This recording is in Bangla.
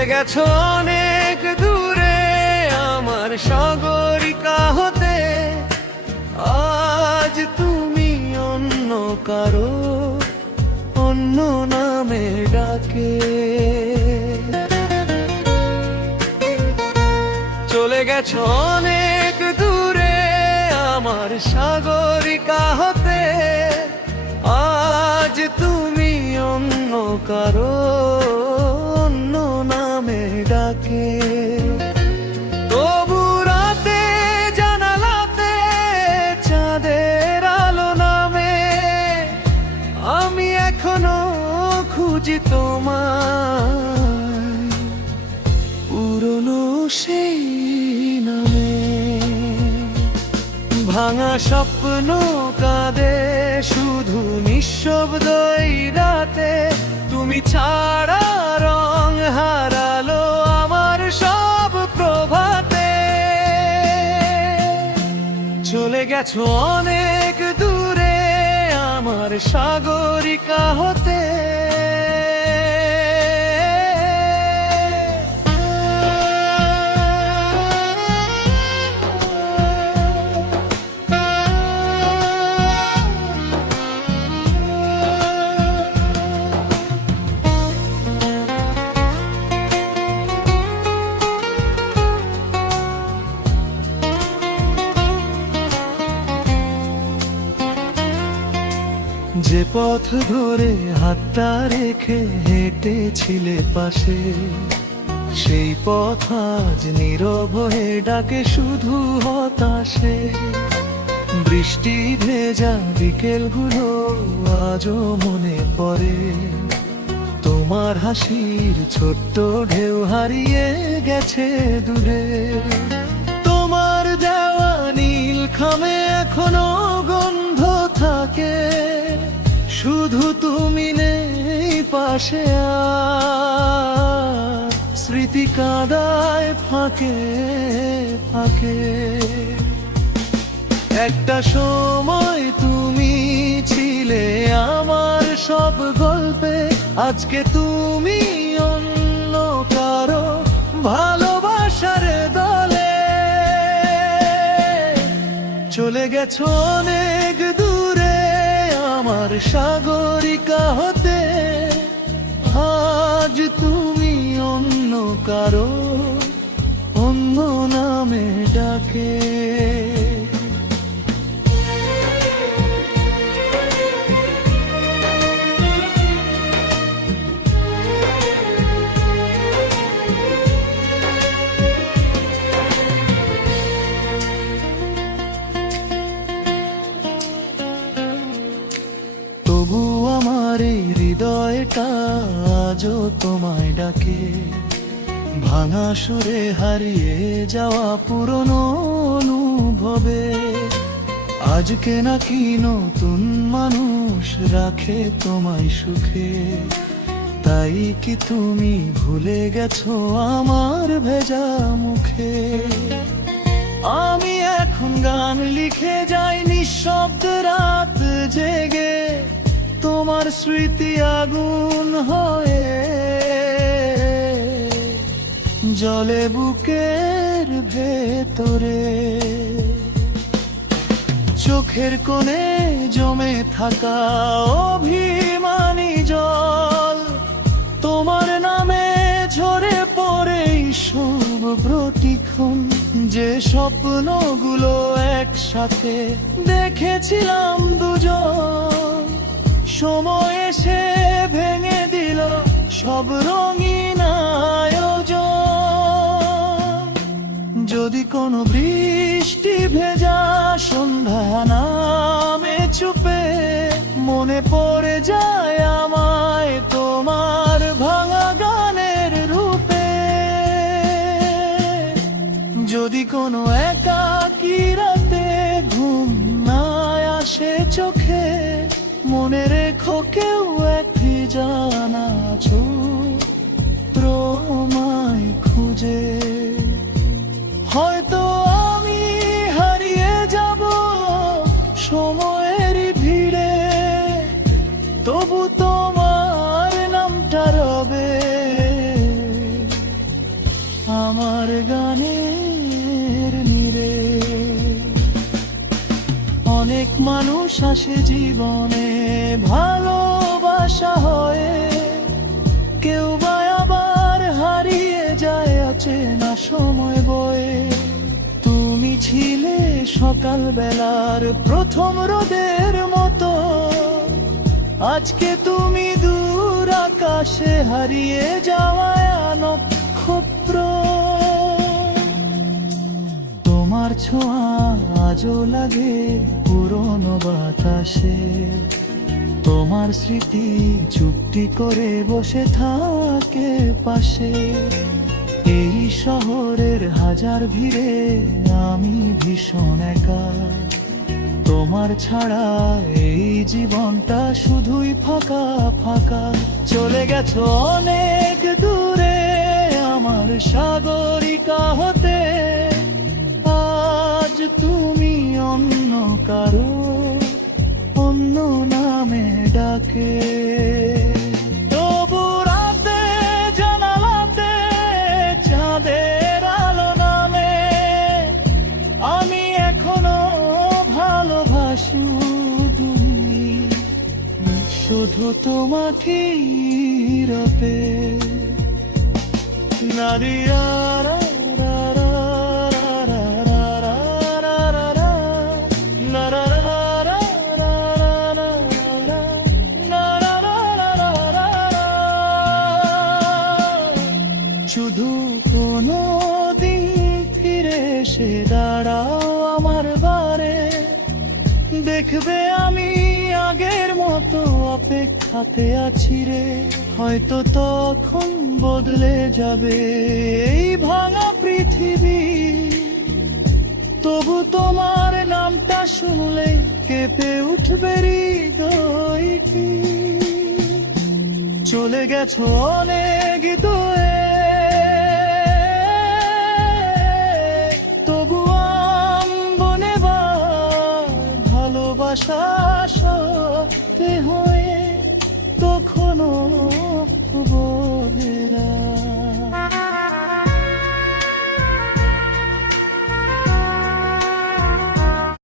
চলে গেছো অনেক দূরে আমার সাগরিকা হতে, আজ তুমি অন্য কারো অন্য নামে ডাকে। চলে গেছো অনেক দূরে আমার সাগরিকা হতে, আজ তুমি অন্য কারো অন্য নামে ডাকে। তবু রাতে জানালাতে চাঁদের আলো নামে, আমি এখনো খুঁজি তোমায় পুরনো সেই নামে। ভাঙা স্বপ্ন কাঁদে শুধু নিঃশব্দ এই রাতে, তুমি ছাড়া রং হারালো আমার সব প্রভাতে। চলে গেছো অনেক দূরে আমার সাগরিকা হতে। যে পথ ধরে হাতটা রেখে হেঁটেছিলে পাশে, সেই পথ আজ নীরব হয়ে ডাকে শুধু হতাশে। বৃষ্টি ভেজা বিকেলগুলো আজও মনে পড়ে, তোমার হাসির ছোট্ট ঢেউ হারিয়ে গেছে দূরে। তোমার দেওয়া নীল খামে এখনো গন্ধ থাকে, শুধু তুমি নেই পাশে। আর স্মৃতি কাঁদায় ফাঁকে ফাঁকে। একটা সময় তুমি ছিলে আমার সব গল্পে, আজকে তুমি অন্য কারো ভালোবাসার দলে। চলে গেছো অনেক দূরে আমার সাগরিকা হতে, আজ তুমি অন্য কারো অন্য নামে ডাকে। তবু আমার এই হৃদয়টা আজও তোমায় ডাকে, ভাঙা সুরে হারিয়ে যাওয়া পুরনো অনুভবে। আজকে নাকি নতুন মানুষ রাখে তোমায় সুখে, তাই কি তুমি ভুলে গেছো আমার ভেজা মুখে। আমি এখন গান লিখে যাই নিঃশব্দ রাত জেগে, তোমার স্মৃতি আগুন হয়ে জলে বুকের ভেতরে। চোখের কোণে জমে থাকা অভিমানী জল, তোমার নামে ঝরে পড়ে সব প্রতিক্ষণ। যে স্বপ্নগুলো একসাথে দেখেছিলাম দুজন, সময় এসে ভেঙে দিল সব রঙিন আয়োজন। যদি কোনো বৃষ্টি ভেজা সন্ধ্যা নামে চুপে, মনে পড়ে যায় আমায় তোমার ভাঙা গানের রূপে। যদি কোনো একাকী রাতে ঘুম না আসে চোখে, মনে রেখো কেউ একটি জানা তোমায় খুঁজে। হয়তো আমি হারিয়ে যাব সময়ের ভিড়ে, তবু তোমার নামটা রবে অনেক মানুষ আসে জীবনে ভালোবাসা হয়ে, কেউ বা আবার হারিয়ে যায় অচেনা সময় বয়ে। তুমি ছিলে সকাল বেলার প্রথম রোদের মতো, আজকে তুমি দূর আকাশে হারিয়ে যাওয়া নক্ষত্র। তোমার ছোঁয়া আজও লাগে পুরনো বাতাসে, তোমার স্মৃতি চুপটি করে বসে থাকে পাশে। এই শহরের হাজার ভিড়ে আমি ভীষণ একা, তোমার ছাড়া এই জীবনটা শুধুই ফাঁকা ফাঁকা। চলে গেছো অনেক দূরে আমার সাগরিকা হতে, আজ তুমি অন্য কারো অন্য নামে ডাকে। তবু রাতে জানালাতে চাঁদের আলো নামে, আমি এখনো ভালোবাসি তুমি, শুধু তোমাকে রতে। নাদিয়া শুধু কোনো দিন ফিরে এসে দাঁড়াও আমার বারে, দেখবে আমি আগের মতো অপেক্ষাতে আছি রে। হয়তো তখন বদলে যাবে এই ভাঙা পৃথিবী, তবু তোমার নামটা শুনলে কেঁপে উঠবে হৃদয়টি। চলে গেছো অনেক দূরে, তবু আমবনে ভালোবাসা সত্যি হয়ে তখনো বোঝে না।